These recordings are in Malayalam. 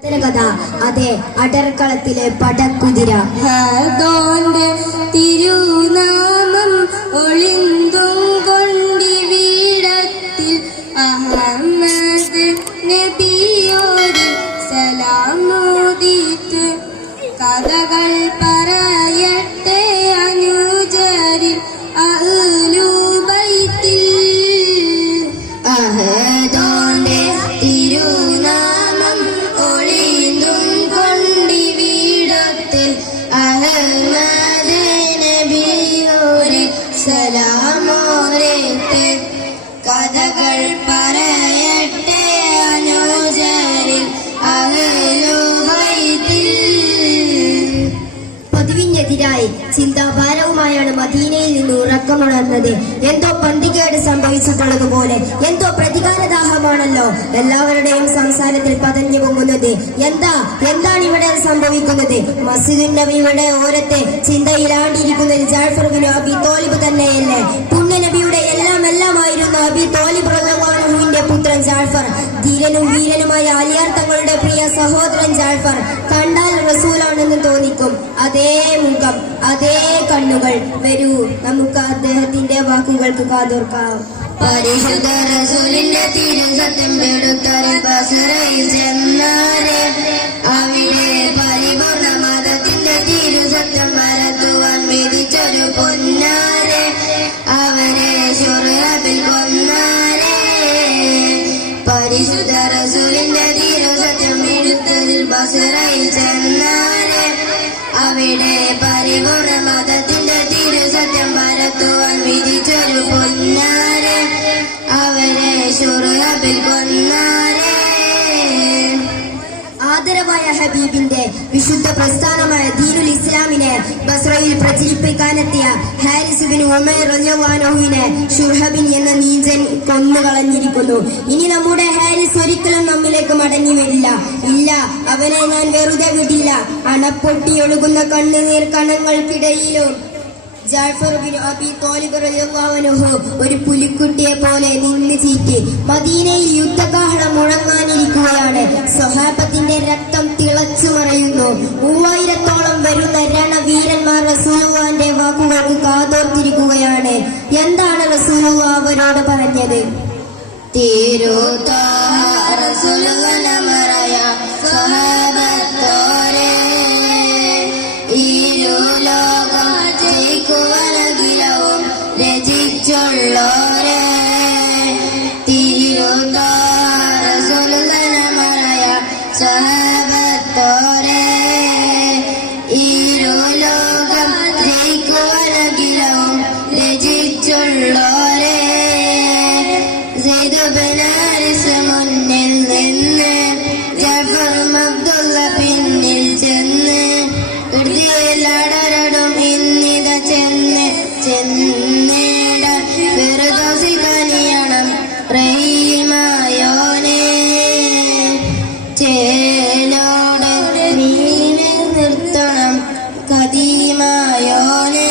കഥ അതെ അടർക്കളത്തിലെ പടക്കുതിര. തിരുനാമം ഒളിന്തും കൊണ്ടിവിടത്തിൽ അഹമ്മദ് നബിയോട് സലാമോദിത്ത് കഥകൾ പറയട്ടെ അനുജരിൽ അഹ്ലുബൈത്തിൽ. അഹദോന്റെ തിരുനാമം ഒളിന്തും കൊണ്ടിവിടത്തിൽ അഹമ്മദ് നബിയോട് സലാമോദിത്ത് കഥകൾ പറയട്ടെ അനുജരിൽ അഹ്ലുബൈത്തിൽ. പതിവിനെതിരായി ചിന്താഭാരവുമായാണ് മദീനയിൽ നിന്ന് ഉറക്കമുണർന്നത്. എന്തോ പന്തികേട് സംഭവിച്ചിട്ടുള്ളതുപോലെ, എന്തോ പ്രതികാരദാഹമാണല്ലോ എല്ലാവരുടെയും സംസാരത്തിൽ പതഞ്ഞു പൊങ്ങുന്നത്. എന്താണ് ഇവിടെ സംഭവിക്കുന്നത്? മസ്ജിദുൻ നബിയുടെ ഓരത്തെ ചിന്തയിലാണ്ടിരിക്കുന്നത് ജഅഫർ ഇബ്നു അബീ ത്വാലിബ് തന്നെയല്ലേ? പുണ്യ നബിയുടെ എല്ലാമായിരുന്നു അബീ ത്വാലിബ് റളിയല്ലാഹു അൻഹുവിന്റെ പുത്രൻ ജഅഫർ. ധീരനും വീരനുമായ അലിയാർ തങ്ങളുടെ പ്രിയ സഹോദരൻ ജഅഫർ. കണ്ടാൽ റസൂലാണെന്ന് തോന്നിക്കും. അതേ മുഖം, അതേ കണ്ണുകൾ. വരൂ, നമുക്ക് അദ്ദേഹത്തിന്റെ വാക്കുകൾക്ക് കാതോർക്കാം. പരിശുദ്ധ റസൂലിന്റെ തിരുസത്യം എടുത്തൊരു ബസറയിൽ ചെന്നാരെ അവിടെ പരിപൂർണ മതത്തിന്റെ തിരുസത്യം മരത്തുവാൻ വിധിച്ചൊരു പൊന്നാരെ അവരെ ശുർഅബിൽ കൊന്നാരെ. പരിശുദ്ധ റസൂലിന്റെ തിരുസത്യം എടുത്തതിൽ ബസറയിൽ ചെന്നാരെ അവിടെ പരിപൂർണ മതത്തിന്റെ തിരുസത്യം പരത്തുവാൻ വിധിച്ചൊരു പൊന്നാരെ അവരെ ശുർഅബിൽ കൊന്നാരെ. ആദരവായ ഹബീബിന്റെ വിശുദ്ധ പ്രസ്ഥാനമായ ദീനുൽ ഇസ്ലാമിനെ ബസ്രയിൽ പ്രചരിപ്പിക്കാനെത്തിയ ഹാരിസ് ഇബ്നു ഉമൈർ റളിയല്ലാഹു അൻഹുവിനെ ശുർഹബിൻ എന്ന നീചൻ കൊന്നുകളഞ്ഞിരിക്കുന്നു. ഇനി നമ്മുടെ ഹാരിസ് ഒരിക്കലും നമ്മിലേക്ക് മടങ്ങി വരില്ല. ഇല്ല, അവനെ ഞാൻ വെറുതെ വിടില്ല. അണപ്പൊട്ടിയൊഴുകുന്ന കണ്ണുനീർ കണങ്ങൾക്കിടയിലും ജഅഫർ ഇബ്നു അബീ ത്വാലിബ് റളിയല്ലാഹു അൻഹു ഒരു പുലിക്കുട്ടിയെ പോലെ നിന്ന് ചീറ്റി. മദീനയിൽ യുദ്ധകാഹളം മുഴങ്ങാനിരിക്കുകയാണ്. സ്വഹാബത്തിന്റെ രക്തം തിളച്ചു മറയുന്നു. 3000-ഓളം വരുന്ന രണവീരന്മാർ റസൂലുള്ളാഹിന്റെ വാക്കുകൾക്ക് കാതോർത്തിരിക്കുകയാണ്. എന്താണ് റസൂലുള്ളാഹി അവരോട് പറഞ്ഞത്? രചിച്ചുള്ളോരെ തിരുതാറസുലമറയ സഹബത്തോരെ ഇരുലോകം ജയിക്കുവലകിലവും രചിച്ചുള്ളോരെ സെയ്ദ് ഇബ്നു ഹാരിസ് മുന്നിൽ നിന്ന് ജഅഫറും അബ്ദുള്ള പിന്നിൽ ചെന്ന് ഇടതിയിലടരടും ഇന്നിത ചെന്നേട ഫിർദൗസി കനിയണം റഹീമായോനെ ചേലോട് നീനെ നിർത്തണം ഖദീമായോനെ.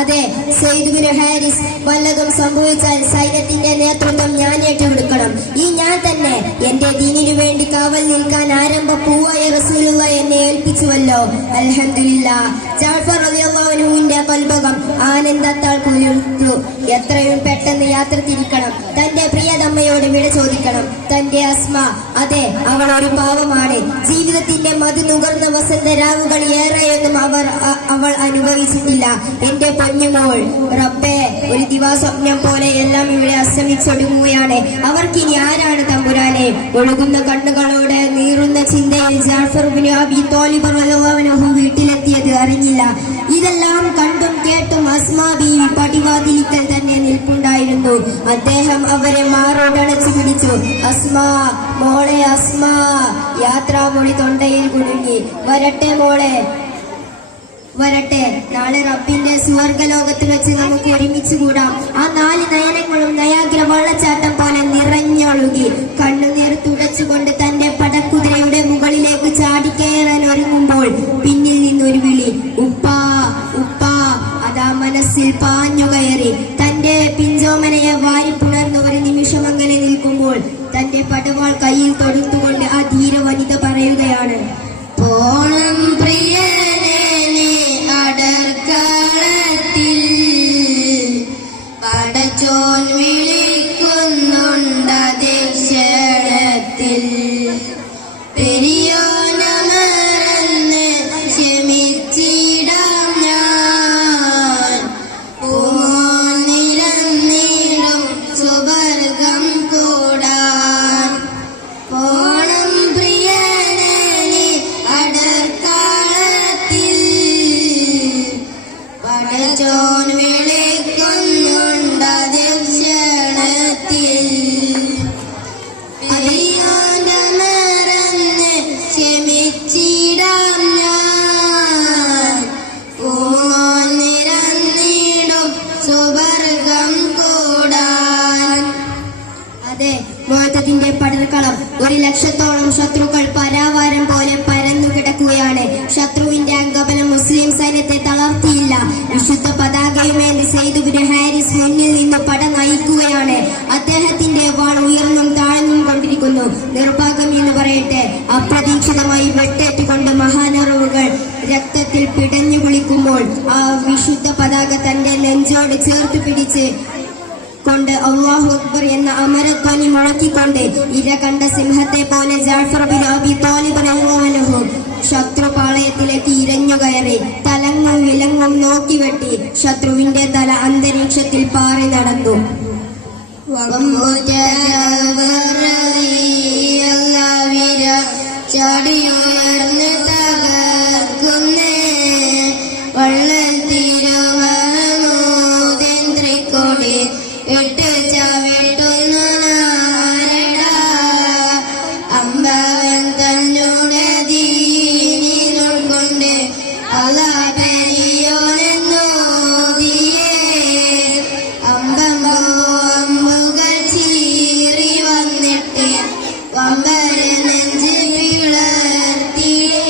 അതെ, സെയ്ദ് ഇബ്നു ഹാരിസ് വല്ലതും സംഭവിച്ചാൽ സൈന്യത്തിന്റെ നേതൃത്വം ഞാൻ ഏറ്റെടുക്കണം. ഈ ഞാൻ തന്നെ എന്റെ ദീനിനു വേണ്ടി കാവൽ നിൽക്കാൻ ആരംഭ പൂവായ റസൂലുള്ളാഹി എന്നെ ഏൽപ്പിച്ചുവല്ലോ. അൽഹംദുലില്ലാഹ്. ജഅഫർ റളിയല്ലാഹു അൻഹുവിന്റെ കൽബകം ആനന്ദത്താൽ കുളിർത്തു. എത്രയും പെട്ടെന്ന് യാത്ര തിരിക്കണം. തന്റെ പ്രിയതമ്മയോട് വിട ചോദിക്കണം. തന്റെ അസ്മ, അതെ, അവൾ ഒരു പാവമാണ്. ജീവിതത്തിന്റെ മധു നുകർന്ന വസന്തരാവുകൾ ഏറെയൊന്നും അവൾ അനുഭവിച്ചിട്ടില്ല. എന്റെ പൊന്നുമോൾ, റബ്ബേ, ഒരു ദിവാസ്വപ്നം പോലെ എല്ലാം ഇവിടെ അസ്തമിച്ചൊടുങ്ങുകയാണ്. അവർക്കിനി ആരാണ് തമ്പുരാനെ? ഒഴുകുന്ന കണ്ണുകളോടെ നീറുന്ന ചിന്തയിൽ ജഅഫർ ഇബ്നു അബീ ത്വാലിബ് റളിയല്ലാഹു അൻഹു വീട്ടിലെത്തിയത് അറിഞ്ഞില്ല. ഇതെല്ലാം കണ്ടും കേട്ടും അസ്മാ ബീവി പടിവാതിലിക്കൽ തന്നെ നിൽപ്പുണ്ടായിരുന്നു. അദ്ദേഹം അവരെ മാറോടണച്ചു പിടിച്ചു. അസ്മാ, മോളെ അസ്മാ. യാത്രാമൊഴി തൊണ്ടയിൽ കുടുങ്ങി. വരട്ടെ മോളെ, വരട്ടെ. നാളെ റബ്ബിന്റെ സ്വർഗലോകത്ത് വെച്ച് നമുക്ക് ഒരുമിച്ച് കൂടാം. ആ 4 നയനങ്ങളും നയാഗ്ര വെള്ളച്ചാട്ടം പോലെ നിറഞ്ഞൊഴുകി. കണ്ണുനീർ തുടച്ചുകൊണ്ട് തന്റെ പടക്കുതിരയുടെ മുകളിലേക്ക് ചാടിക്കയറാൻ ഒരുങ്ങുമ്പോൾ പിന്നിൽ നിന്നൊരു വിളി, ഉപ്പാ ഉപ്പാ. അതാ മനസ്സിൽ പാഞ്ഞു കയറി. തന്റെ പിഞ്ചോമനയെ വാരിപ്പുണർന്ന് ഒരു നിമിഷം അങ്ങനെ നിൽക്കുമ്പോൾ തന്റെ പടവാൾ കയ്യിൽ തൊടുത്തുകൊണ്ട് മുൻപിൽ പെരിയോനമറന്ന് ക്ഷമിച്ചിടാം ഞാൻ പൂമോൻ നിരന്നിടും സുവർഗം കൂടാൻ പോണം പ്രിയനെ അടർക്കാളത്തിൽ പടച്ചോൻ വിളിക്കുന്നുണ്ട് ദർശനത്തിൽ പെരിയോനമറന്ന് ക്ഷമിച്ചിടാം ഞാൻ പൂമോൻ നിരന്നിടും സുവർഗം കൂടാൻ. അതെ, മുഅ്തദിന്റെ പടർക്കളം 1,00,000-ഓളം ശത്രുക്കൾ പരാവാരം പോലെ പരന്നു കിടക്കുകയാണ്. ശത്രുവിന്റെ അംഗബലം മുസ്ലിം സൈന്യത്തെ തളർത്തിയില്ല. വിശുദ്ധ പതാകയുമേന്തി സെയ്ദ് ഇബ്നു ഹാരിസ് മുന്നിൽ നിന്ന് പട നയിക്കുകയാണ്. അദ്ദേഹത്തിന്റെ വാൾ ഉയർന്നും താഴ്ന്നും കൊണ്ടിരിക്കുന്നു. നിർഭാഗ്യം എന്ന് പറയട്ടെ, അപ്രതീക്ഷിതമായി വെട്ടേറ്റുകൊണ്ട് മഹാനറവുകൾ രക്തത്തിൽ പിടഞ്ഞു കുളിക്കുമ്പോൾ ആ വിശുദ്ധ പതാക തന്റെ നെഞ്ചോട് ചേർത്ത് പിടിച്ച് കൊണ്ട് അല്ലാഹു അക്ബർ എന്ന അമരധ്വനി മുഴക്കിക്കൊണ്ട് ഇര കണ്ട സിംഹത്തെ പോലെ ജഅഫർ ബിൻ അബി ത്വാലിബ് റളിയല്ലാഹു അൻഹു ശത്രുപാളയത്തിലേക്ക് ഇരഞ്ഞു കയറി തലങ്ങും വിലങ്ങും നോക്കി വെട്ടി ശത്രുവിന്റെ തല അന്തരീക്ഷത്തിൽ പാറി നടന്നു. ചാടിയുയർന്ന് തകർക്കുന്നേ വള്ളത്തിരുമൂതേന്ദ്രിക്കൊടി ഇട്ട് ചവിട്ടുന്ന നാരടാ അമ്പവൻ തന്നോട് ദീനിലുൾക്കൊണ്ട് അല്ലാ പെരിയോനെന്നോതിയേ അമ്പുകൾ ചീറി വന്നിട്ട് വമ്പര നെഞ്ച് പിളർത്തിയേ.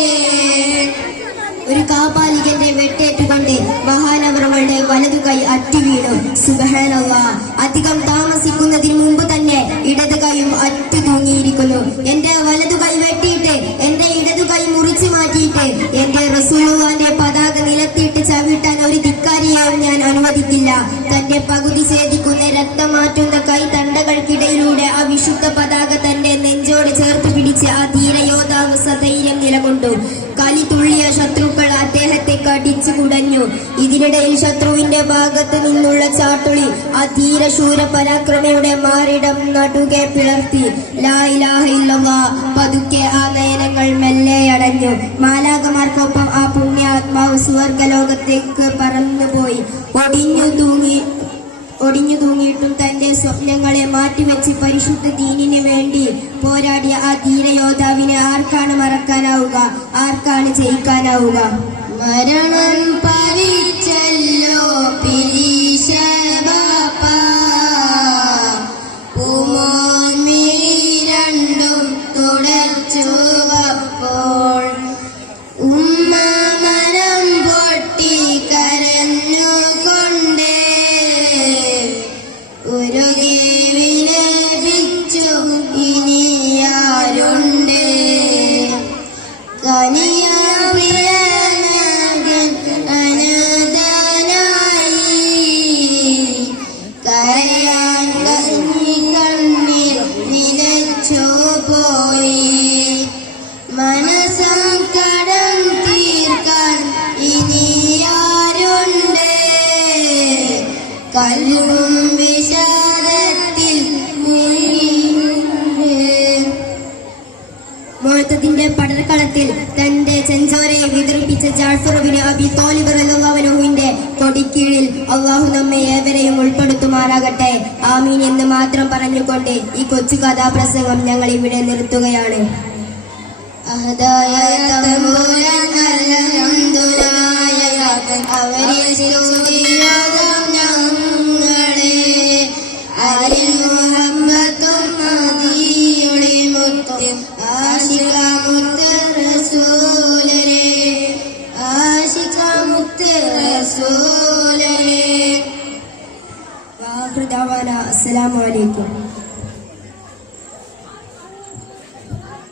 ഒരു കാപാലികന്റെ വെട്ടേറ്റുകൊണ്ട് മഹാനവറുകളുടെ വലതു കൈ അറ്റുവീണു. സുബ്ഹാനല്ലാഹ്, അധികം താമസിക്കുന്നതിന് മുമ്പ് തന്നെ ഇടതു കൈയും അറ്റു തൂങ്ങിയിരിക്കുന്നു. എന്റെ വലതു കൈ വെട്ടിയിട്ട് എന്റെ ഇടതു കൈ മുറിച്ചു മാറ്റിയിട്ട് എന്റെ റസൂലുള്ളാഹിന്റെ പതാക നിലത്തിട്ട് ചവിട്ടാൻ ഒരു ധിക്കാരിയെയും ഞാൻ അനുവദിക്കില്ല. തന്റെ പകുതി ഛേദിക്കുന്ന രക്തം മാറ്റുന്ന കൈ തണ്ടകൾക്കിടയിലൂടെ ആ വിശുദ്ധ പതാക തന്റെ നെഞ്ചോട് ചേർത്ത് പിടിച്ച് ആ ധീരയോദ്ധാവ് സധൈര്യം നിലകൊണ്ടു. കലി തുള്ളിയ ശത്രുക്കൾ അദ്ദേഹത്തെ കടിച്ചു കുടഞ്ഞു. ഇതിനിടയിൽ ശത്രുവിന്റെ ഭാഗത്ത് നിന്നുള്ള ചാട്ടുളി ആ ധീരശൂര പരാക്രമയുടെ മാറിടം നടുകെ പിളർത്തി. ലാ ഇലാഹ ഇല്ലല്ലാഹ്. പതുക്കെ ആ നയനങ്ങൾ മെല്ലെ അടഞ്ഞു. മാലാഖമാർക്കൊപ്പം ആ പുണ്യാത്മാവ് സ്വർഗലോകത്തേക്ക് പറന്നുപോയി. ഒടിഞ്ഞു തൂങ്ങിയിട്ടും തന്റെ സ്വപ്നങ്ങളെ മാറ്റിവെച്ച് പരിശുദ്ധ ദീനിന് വേണ്ടി പോരാടിയ ആ ധീരയോദ്ധാവിനെ ആർക്കാണ് മറക്കാനാവുക? ആർക്കാണ് ജയിക്കാനാവുക? മരണം പരിച്ചല്ലോ പിരീശ ബാപ്പ പൂമോൻ രണ്ടും തുടച്ചു അപ്പോൾ ഉമ്മ മരം പൊട്ടി കരഞ്ഞുകൊണ്ട് ഉരുകി വിലപിച്ചു ഇനിയാരുണ്ട് കനിയ പ്രിയമകൻ അനാഥനായി കരയാൻ കണ്ണീർ നിലച്ചു പോയി മനസങ്കടം തീർക്കാൻ ഇനിയാരുണ്ട് കല്ലും വിഷാദത്തിൽ മുഅ്തദിന്റെ പടർക്കളത്തിൽ തന്റെ ചെഞ്ചോരയെ വിതറിപ്പിച്ച ജഅഫർ ബിൻ അബി ത്വാലിബ് റളിയല്ലാഹു അൻഹുവിന്റെ കൊടിക്കീഴിൽ അല്ലാഹു നമ്മെ ഏവരെയും ഉൾപ്പെടുത്തുമാറാകട്ടെ. ആമീൻ എന്ന് മാത്രം പറഞ്ഞുകൊണ്ട് ഈ കൊച്ചു കഥാപ്രസംഗം ഞങ്ങൾ ഇവിടെ നിർത്തുകയാണ്. അഹദായ തമ്പുരാൻ അൽഹംദുലില്ലാഹ് അവരെ സ്തുതിയോദം ഞങ്ങളെ അരിൽ മുഹമ്മത്തും മദിയുടെ മുത്തും ആശിഖാമുത്ത് റസൂലരെ ആശിഖാമുത്ത് റസൂലരെ. വാഹൃദാവാന അസ്സലാമു അലൈക്കും.